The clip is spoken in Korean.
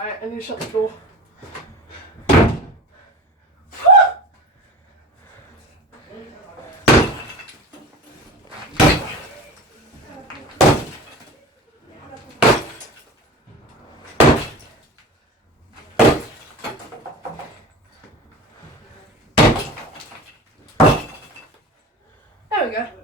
Alright, I need to shut the door. There we go.